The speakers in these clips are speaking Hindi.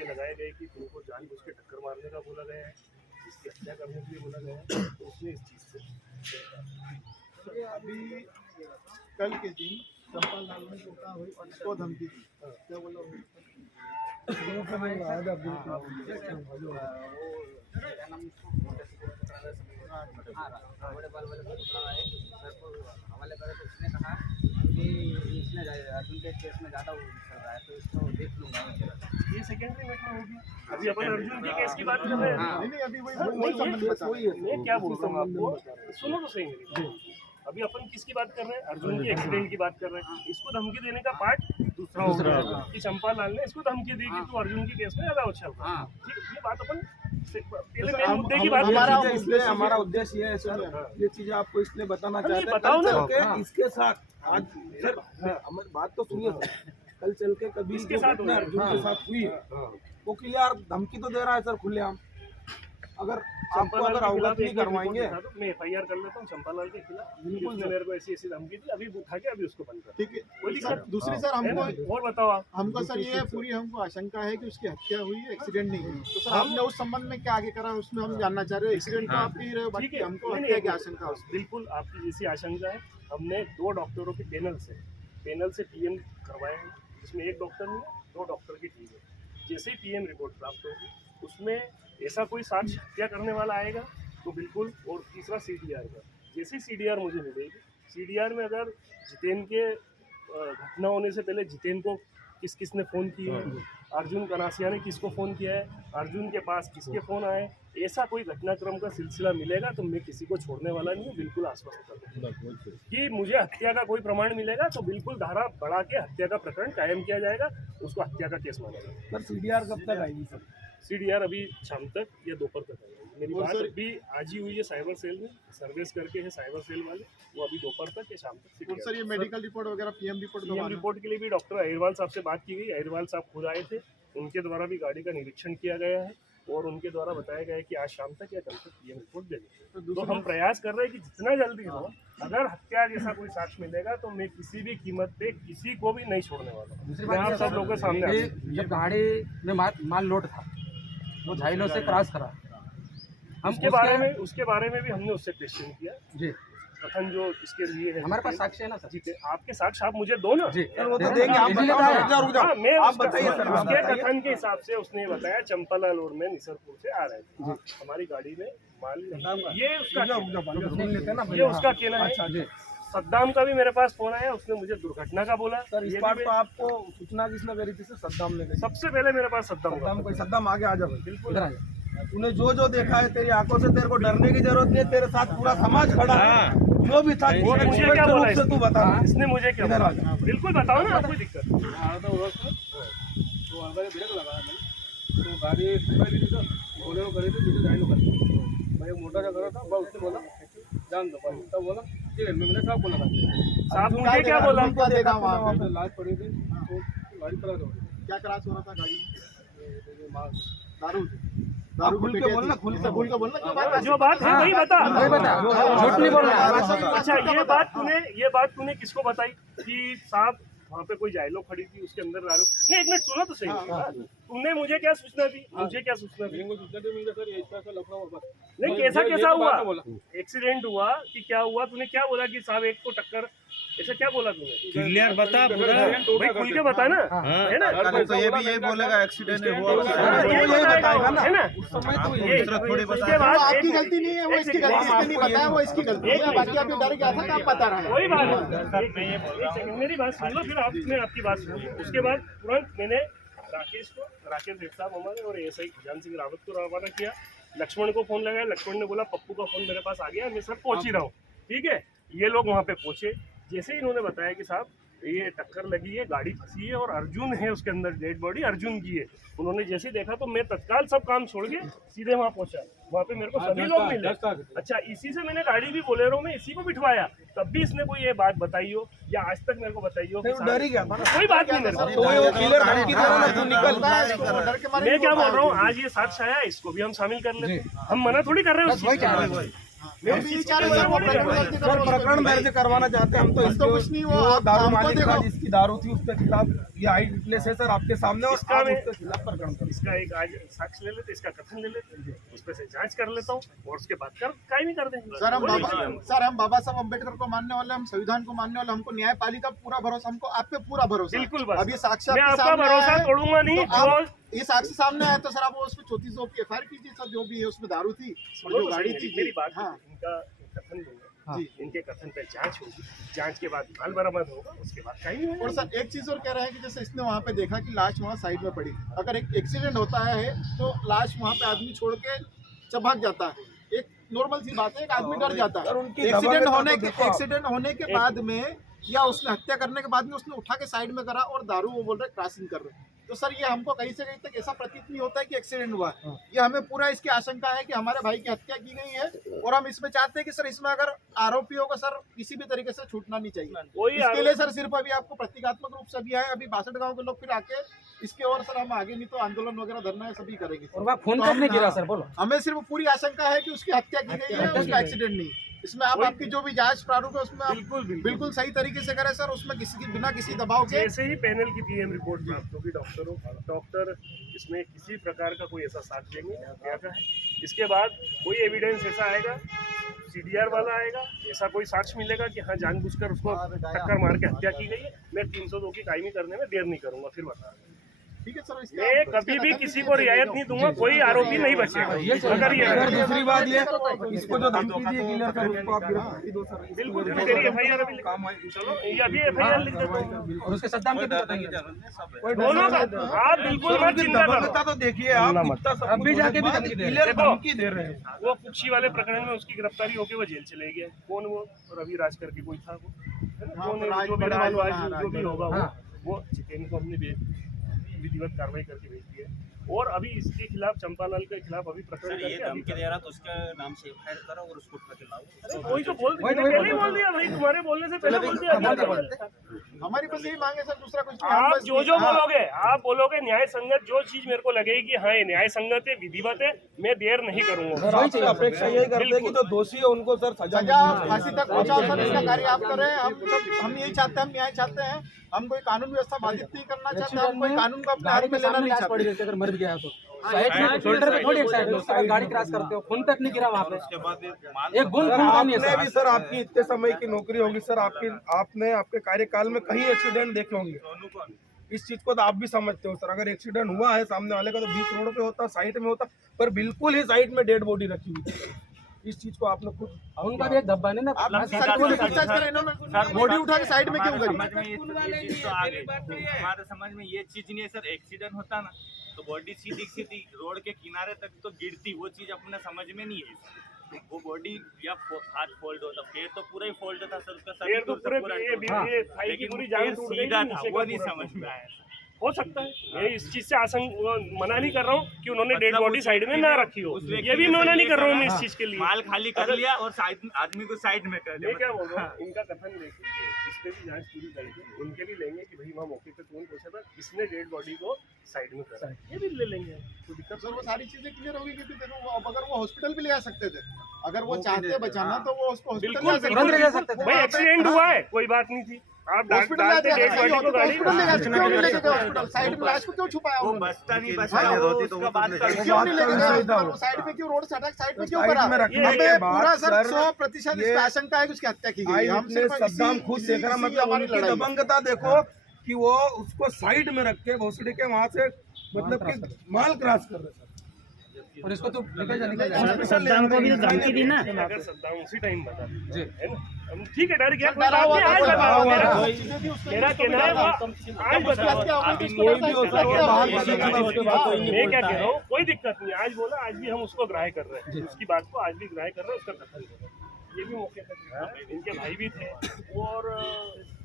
ये लगाए गए कि तुमको जानबूझ के टक्कर मारने का बोला गया है, इसकी हत्या करने के लिए बोला गया है, तो उसने इस चीज़ से अभी कल के दिन चंपा लाल ने टोका हुई और इसको धमकी दी, क्या बोला बड़े बाल वाले हवाले करे तो उसने कहा कि इसने अर्जुन के केस में ज़्यादा चल रहा है तो इसको देख लूँगा मैं। ये सेकेंडरी मैटर होगी। अभी अपन अर्जुन के केस की बात कर रहे हैं। नहीं अभी वही मैं क्या बोल रहा हूँ आपको, सुनो तो सही मेरी। अभी अपन किसकी बात कर रहे हैं? अर्जुन के एक्सीडेंट की बात कर रहे हैं। इसको धमकी देने का पार्ट दूसरा हो गया कि चंपा लाल ने इसको धमकी दी कि तू अर्जुन के केस में ज्यादा उछल रहा है। ठीक है, ये बात अपन पहले मेन मुद्दे की बात कर रहे हैं। हमारा उद्देश्य ये है, ये चीजें आपको इसलिए बताना चाहते हैं। बताओ ना। कल चल के इसके साथ आज सर हमारी बात तो सुनिए सर, कल चल के कभी इसके साथ अर्जुन के साथ हुई है वो क्लियर धमकी तो दे रहा है सर खुलेआम। अगर आपको अगर अवगत नहीं करवाएंगे तो मैं FIR कर लेता हूँ चंपालाल के खिलाफ। बिल्कुल मेरे को ऐसी धमकी दी, अभी उठा के अभी उसको बंद कर। ठीक है कोई दिक्कत दूसरी सर हमको और बताओ आप। हमको सर ये पूरी हमको आशंका है कि उसकी हत्या हुई है, एक्सीडेंट नहीं हुई। तो सर आपने उस संबंध में क्या आगे करा उसमें हम जानना चाह रहे हैं। एक्सीडेंट तो आप कह रहे हो, बाकी हमको हत्या की आशंका है। बिल्कुल आपकी जैसी आशंका है। हमने 2 डॉक्टरों के पैनल से PM करवाए हैं, जिसमें 1 डॉक्टर नहीं है, 2 डॉक्टर की टीम है। जैसे ही PM रिपोर्ट प्राप्त होगी उसमें ऐसा कोई साक्ष्य हत्या करने वाला आएगा तो बिल्कुल, और तीसरा CDR का, जैसे CDR मुझे मिलेगी, CDR में अगर जितेन के घटना होने से पहले जितेन को किसने फ़ोन किया है, अर्जुन कनासिया ने किसको फ़ोन किया है, अर्जुन के पास किसके फ़ोन आए, ऐसा कोई घटनाक्रम का सिलसिला मिलेगा तो मैं किसी को छोड़ने वाला नहीं हूँ। बिल्कुल आश्वस्त करूँ कि मुझे हत्या का कोई प्रमाण मिलेगा तो बिल्कुल धारा बढ़ा के हत्या का प्रकरण कायम किया जाएगा, उसको हत्या का केस मानेगा। सर CDR कब तक आएगी सर? CDR अभी शाम तक या दोपहर तक आएगी। मेरी बात अभी आज ही हुई है साइबर सेल में, सर्विस करके है साइबर सेल वाले, वो अभी दोपहर तक या शाम तक। सर ये मेडिकल रिपोर्ट वगैरह PM रिपोर्ट के लिए भी डॉक्टर अहिरवाल साहब से बात की गई। अहिरवाल साहब खुद आए थे, उनके द्वारा भी गाड़ी का निरीक्षण किया गया है और उनके द्वारा बताया गया है कि आज शाम तक या कल तक PM रिपोर्ट देंगे। तो हम प्रयास कर रहे हैं कि जितना जल्दी हो, अगर हत्या जैसा कोई साक्ष्य मिलेगा तो मैं किसी भी कीमत पे किसी को भी नहीं छोड़ने वाला। मैं आप सब लोगों के सामने जब गाड़ी में माल लोड था वो झाइलों से क्रॉस करा, हम उसके बारे में भी हमने उससे क्वेश्चन किया जी। कथन जो इसके लिए है, हमारे पास साक्ष्य है ना सर? जी, आपके साक्ष्य आप मुझे दो ना जी। वो तो देंगे, आप बताओ। मैं आप बताइए सर। उसके कथन के हिसाब से उसने बताया चंपालाल और मैं निसरपुर से आ रहे थे, हमारी गाड़ी में माल, ये उसका कहना है। सद्दाम का भी मेरे पास फोन आया, उसने मुझे दुर्घटना का बोला। सर इस बार तो आपको सूचना किसने करी थी सर? सद्दाम ने। सबसे पहले मेरे पास सद्दाम आगे आ जाओ। बिल्कुल, तूने जो देखा है तेरी आंखों से, तेरे को डरने की जरूरत नहीं, तेरे साथ पूरा समाज खड़ा है। जो भी था मुझे क्या बोला तू बता, इसने मुझे क्या बोला? बिल्कुल बताओ ना, कोई दिक्कत तो ब्रेक लगाया मैंने, तो गाड़ी बोलेरो करी थी, मुझे जाइन कर मैं मोटा जा करा था, मैं उसने बोला जान दो, तब बोला ठीक है। मैंने साहब बोला साहब मुझे क्या बोला? लाश पड़ी थी तो गाड़ी चला दो। क्या क्रॉस हो रहा था गाड़ी? दारू खुल के बोलना, खुल के बोलना, जो बात है वही बता, झूठ नहीं बोलना। अच्छा ये बात तूने किसको बताई कि साहब वहाँ पे कोई जाइलो खड़ी थी, उसके अंदर दारू? नहीं, 1 मिनट सुनो तो सही। तुमने मुझे क्या सूचना दी? मुझे क्या सूचना दी? नहीं, कैसा हुआ? एक्सीडेंट हुआ कि क्या हुआ? तूने क्या बोला कि साहब एक को टक्कर, ऐसा क्या बोला तूने? क्लियर बता पूरा भाई, खुल के बता ना, है ना? तो ये भी यही बोलेगा एक्सीडेंट हुआ, यही बताएगा, है ना? थोड़ी आपकी गलती नहीं है, वो इसकी गलती है, नहीं बताया वो इसकी गलती है। बाकी आप डर गया था, आप बता रहे हैं। वही बात है। मेरी बात सुन लो, फिर आपकी बात सुन लो। उसके बाद तुरंत मैंने राकेश देव साहब हमारे और ASI खजान सिंह रावत को रवाना किया। लक्ष्मण को फोन लगाया, लक्ष्मण ने बोला पप्पू का फोन मेरे पास आ गया, मैं सर पहुंच ही रहा हूँ। ठीक है, ये लोग वहाँ पे पहुंचे। जैसे ही इन्होंने बताया कि साहब ये टक्कर लगी है, गाड़ी फंसी है और अर्जुन है उसके अंदर, डेड बॉडी अर्जुन की है, उन्होंने जैसे देखा तो मैं तत्काल सब काम छोड़ के सीधे वहाँ पहुंचा। वहाँ पे मेरे को सभी लोग मिले। अच्छा, इसी से मैंने गाड़ी भी बोलेरो में इसी को बिठवाया, तब भी इसने कोई ये बात बताई हो या आज तक मेरे को बताई हो? डर ही गया था, कोई बात नहीं। मैं क्या बोल रहा हूँ, आज ये साक्ष्य आया, इसको भी हम शामिल कर लेते। हम मना थोड़ी कर रहे हैं उस चीज़ को। मैं हम उस भी चीज़ चाह को रहे हैं, वो बोल रहा हूँ। प्रकरण दर्ज सर करो, प्रकरण दर्ज करवाना चाहते हैं हम तो। हम तो कुछ नहीं, वो आप दारू हमको मालिक का देखो। जिसकी दारू थी उसके खिलाफ ये आई विटनेस है सर आपके सामने, और इसका आप मैं उसके खिलाफ प्रकरण करें। इसका एक आज साक्ष्य ले लेते, इसका कथन ले लेते, उस पर से जांच कर लेता हूँ और उसके बाद कर कायमी कर देंगे। सर हम बोलिए। बाबा साहब अम्बेडकर को मानने वाले, हम संविधान को मानने वाले, हमको न्यायपालिका पूरा भरोसा, हमको आप पे पूरा भरोसा है। बिल्कुल बस। अब ये साक्ष्य मैं आपके आपका सामने भरोसा आया है, तोड़ूंगा नहीं। तो आप ये साक्ष्य सामने आया तो सर आप उसमें 34 की एफआईआर कीजिए सर, जो भी है उसमें दारू थी और जो गाड़ी थी। मेरी बात हाँ इनका कथन लूंगा, जी। इनके कथन पे जांच होगी, जांच के बाद माल बरामद होगा, उसके बाद कायमी होगा। और सर एक चीज और कह रहे हैं कि जैसे इसने वहाँ पे देखा कि लाश वहाँ साइड में पड़ी, अगर एक एक्सीडेंट होता है तो लाश वहाँ पे आदमी छोड़ के चबक जाता है, एक नॉर्मल सी बात है, एक आदमी डर जाता सर, है। उनकी एक्सीडेंट दबंगता होने तो के देखो आप। एक्सीडेंट होने के बाद में या उसने हत्या करने के बाद में उसने उठा के साइड में करा और दारू वो बोल रहे क्रॉसिंग कर रहे, तो सर ये हमको कहीं से कहीं तक ऐसा प्रतीत नहीं होता है कि एक्सीडेंट हुआ है। ये हमें पूरा इसकी आशंका है कि हमारे भाई की हत्या की गई है, और हम इसमें चाहते हैं कि सर इसमें अगर आरोपियों को सर किसी भी तरीके से छूटना नहीं चाहिए। कोई इसके लिए सर सिर्फ अभी आपको प्रतीकात्मक रूप से अभी आए, अभी 62 गांव के लोग फिर आके इसके और सर हम आगे नहीं तो आंदोलन वगैरह धरना सभी करेंगे। और वहाँ खून तो कब हम- नहीं गिरा सर, बोलो। हमें सिर्फ पूरी आशंका है कि उसकी हत्या की गई है, उसका एक्सीडेंट नहीं। इसमें आप आपकी जो भी जांच प्रारूप है उसमें आप बिल्कुल सही तरीके से करें सर, उसमें किसी की बिना किसी दबाव के। जैसे ही पैनल की पीएम रिपोर्ट प्राप्त होगी डॉक्टर इसमें किसी प्रकार का कोई ऐसा साक्ष्य देंगे क्या का है, इसके बाद कोई एविडेंस ऐसा आएगा, सीडीआर वाला आएगा, ऐसा कोई साक्ष्य मिलेगा कि हाँ जानबूझकर उसको टक्कर मार के हत्या की गई है, मैं 302 की कायमी करने में देर नहीं करूंगा। फिर बता ठीक है सर, मैं कभी भी किसी को रियायत नहीं दूंगा, कोई आरोपी नहीं बचेगा। अगर ये सर दूसरी बात ये, इसको जो धमकी दी क्लियर कर उसको आप गिरफ्तारी दो सर। बिल्कुल तेरी एफआईआर अभी काम आए। चलो ये अभी एफआईआर लिख देता हूँ और उसके सद्दाम के भी बताएंगे। दोनों का। आप बिल्कुल मत चिंता करो। दबंगता तो देखिए आप, कितना सब अभी जाके भी धमकी दे रहे हैं। क्लियर धमकी दे रहे हैं। वो कुक्षी वाले प्रकरण में उसकी गिरफ्तारी होके वो जेल चले गए। कौन वो रवि राज करके कोई था वो, है ना? हाँ, कौन है? राज जो भी बड़े राज वाला, वाज हाँ, जो भी राज होगा वो जितेंद्र को हमने विधिवत कार्रवाई करके भेज दिया है। और अभी इसके खिलाफ चंपालाल के खिलाफ अभी प्रकरण सर ये करके अभी धमकी दे रहा तो उसके नाम से एफआईआर करो और उसको उठा के लाओ। अरे वही तो बोल दिया, मैंने पहले ही बोल दिया भाई, तुम्हारे बोलने से पहले बोल दिया। हमारी बस यही मांगे सर, दूसरा कुछ नहीं। हम आप बस- जो हाँ। बोलोगे, आप बोलोगे न्याय संगत, जो चीज मेरे को लगेगी कि हाँ ये न्याय संगत है, विधिवत है, मैं देर नहीं करूंगा। सर आपसे अपेक्षा यही करते हैं कि जो दोषी है उनको सर सजा सजा फांसी तक पहुंचाओ सर, इसका कार्य आप कर रहे हैं। हम यही चाहते हैं, हम न्याय चाहते हैं, हम कोई कानून व्यवस्था बाधित नहीं करना चाहते, हम कोई कानून को अपने हाथ गाड़ी में के लेना सामने नहीं लाश चाहते। पड़ी रहती है, अगर मर गया तो साइड में शोल्डर पे थोड़ी एक साइड में, उसके बाद गाड़ी क्रॉस करते हो, खून तक नहीं गिरा वहाँ पे। उसके बाद माल एक बूंद सर खून का नहीं है आपने भी सर। सर आपकी इतने समय की नौकरी होगी सर, आपने आपके कार्यकाल में कहीं एक्सीडेंट देखे होंगे, इस चीज को तो आप भी समझते हो सर। अगर एक्सीडेंट हुआ है सामने वाले का तो बीच रोड पे होता, साइड में होता, पर बिल्कुल ही साइड में डेड बॉडी रखी हुई थी। इस चीज को आपने खुद उनका भी एक धब्बा नहीं ना। आप सर को पूछताछ करें, इन्होंने बॉडी उठा के साइड में क्यों करी? समझ में ये चीज तो आ गई, हमारे समझ में ये चीज नहीं है सर। एक्सीडेंट होता ना तो बॉडी सीधी सीधी रोड के किनारे तक तो गिरती, वो चीज अपने समझ में नहीं है। वो बॉडी या हाथ फोल्ड होता, पैर तो पूरा ही फोल्ड था सर, उसका पैर तो पूरे ये थाई की लेकिन पूरी जान पैर टूट गई, सीधा था, नीचे वो का नहीं पूरा समझ टूट में गया। आया सर। हो सकता है, मैं इस चीज से मना नहीं कर रहा हूँ कि उन्होंने डेड मतलब बॉडी उस साइड में व्यक्ति ना ने- रखी हो, उस व्यक्ति ये भी ने मना सर नहीं ये कर रहा हूँ करा, मैं इस चीज के लिए। माल खाली कर लिया और साइड आदमी को साइड में कर मैं दिया। क्या बोल रहा हूँ, इनका कथन लेके इस पे भी जांच पूरी करके उनके भी लेंगे कि भाई वहाँ मौके पे कौन पहुंचा था, किसने डेड बॉडी को साइड में करा, ये भी ले लेंगे। तो दिक्कत सर वो सारी चीजें क्लियर होगी, क्योंकि देखो वो अब अगर वो हॉस्पिटल भी ले जा सकते थे, अगर वो चाहते बचाना तो वो उसको हॉस्पिटल बिल्कुल ले जा तुरंत ले जा सकते सकते थे। भाई एक्सीडेंट हुआ है, कोई बात नहीं थी, आप हॉस्पिटल ले डालते डेड बॉडी को गाड़ी हॉस्पिटल ले गए, क्यों नहीं लेके गए हॉस्पिटल? साइड में लाश को क्यों छुपाया वो उन्होंने? बचता नहीं हाँ, बचता, वो वो उसका बात कर क्यों नहीं लेके गए सही था हॉस्पिटल? वो। साइड में क्यों, रोड से हटा साइड में क्यों साइड करा? में रखने हमें के पूरा बाद सर सर 100% इस ये पे आशंका है कि उसकी हत्या की गई है। हम सिर्फ सद्दाम खुद देख रहा, मतलब हमारी उनकी लड़ाई है। दबंगता देखो कि वो उसको साइड में रख के भोसड़ी के वहां से मतलब कि माल क्रॉस कर रहे सर। और इसको तो निकल जा सद्दाम को भी धमकी दी ना। अगर सद्दाम उसी टाइम बता देता, जी। है ना? ठीक है, डर गया, कोई डरा बात हुआ नहीं, आज था, बताओ। डरा मेरा हुआ था। मेरा कहना है वो आज बताओ। कोई भी हो सकता है, बाहर निकलना उसके बाद कोई नहीं मैं क्या बोलता कह है। रहा हूँ, कोई दिक्कत नहीं, आज बोला, आज भी हम उसको ग्राह्य कर रहे हैं, उसकी बात को आज भी ग्राह्य कर रहे हैं, उसका कथन कर रहे हैं। ये भी मौके पर इनके भाई भी थे और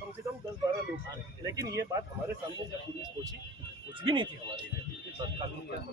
कम से कम 10-12 लोग थे, लेकिन ये बात हमारे सामने जब पुलिस पहुंची, कुछ भी नहीं थी हमारे लिए।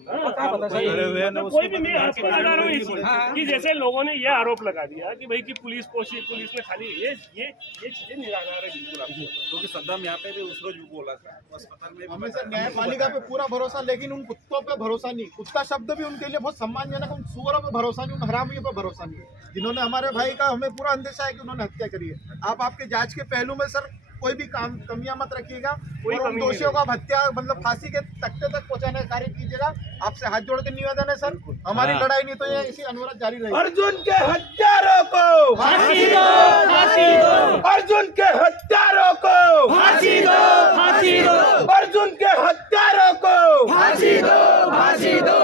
क्या पता सही है? तो कोई भी मैं आपको लगा रहा हूँ कि जैसे लोगों ने ये आरोप लगा दिया कि भाई कि पुलिस ने खाली ये चीजें निराधार है बिल्कुल आपको। क्योंकि सद्दाम यहाँ पे भी उस रोज भी बोला था अस्पताल में। हमें सर न्यायपालिका पे पूरा भरोसा, लेकिन उन कुत्तों पे भरोसा नहीं। कुत्ता शब्द भी उनके लिए बहुत सम्मानजनक, उन सुअरों पे भरोसा नहीं, उन हरामियों पे भरोसा नहीं, जिन्होंने हमारे भाई का, हमें पूरा अंदेशा है कि उन्होंने हत्या करी है। आप आपके जांच के पहलू में सर कोई भी कमियां मत रखिएगा, और उन दोषियों को आप हत्या मतलब फांसी के तख्ते तक पहुंचाने का कार्य कीजिएगा। आपसे हाथ जोड़ के निवेदन है सर, हमारी लड़ाई नहीं तो ये इसी अनवरत जारी रहेगी। अर्जुन के हत्यारों को फांसी दो, फांसी दो, अर्जुन के हत्यारों को फांसी दो, फांसी दो, अर्जुन के हत्यारों को फांसी दो, फांसी दो।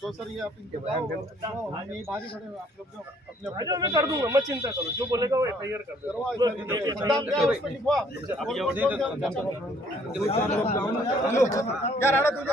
तो सर ये आप इनके बाहर खड़े हो, आप लोग जो अपने आ जाओ, मैं कर दूंगा, मत चिंता करो, जो बोलेगा वो FIR कर सद्दाम क्या है, उस पे लिखवा। क्या राणा तुझे